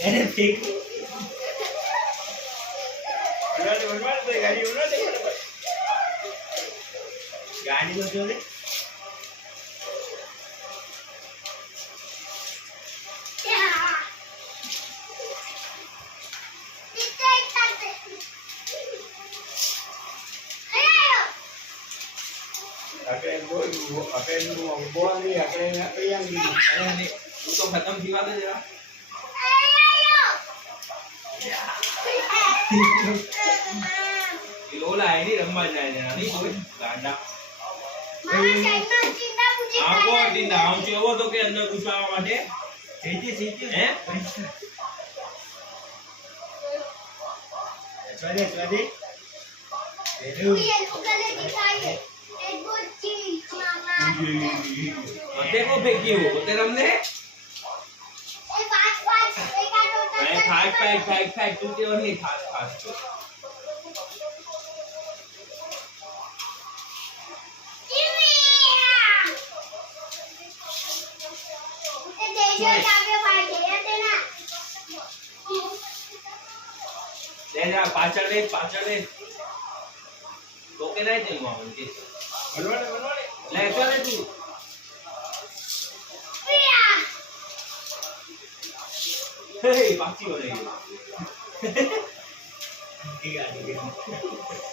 એને ફેક ગાડી તો જો લે તો ખતમ થવા દે જરા લોલા આઈ ની રમવા જાય છે નહીં કોઈ ગાંડા આવો ટીંડા આમ છે એવો તો કે અંદર ઘુસાવા માટે સીધી હે સ્વાદે देखो फेंकी हो तेरे हमने फाइट टूटे और नहीं फास्ट पाचड़ ले तो के नहीं थे वहां उनके बनवाने ले चले तू हे बाकी हो रही है ठीक है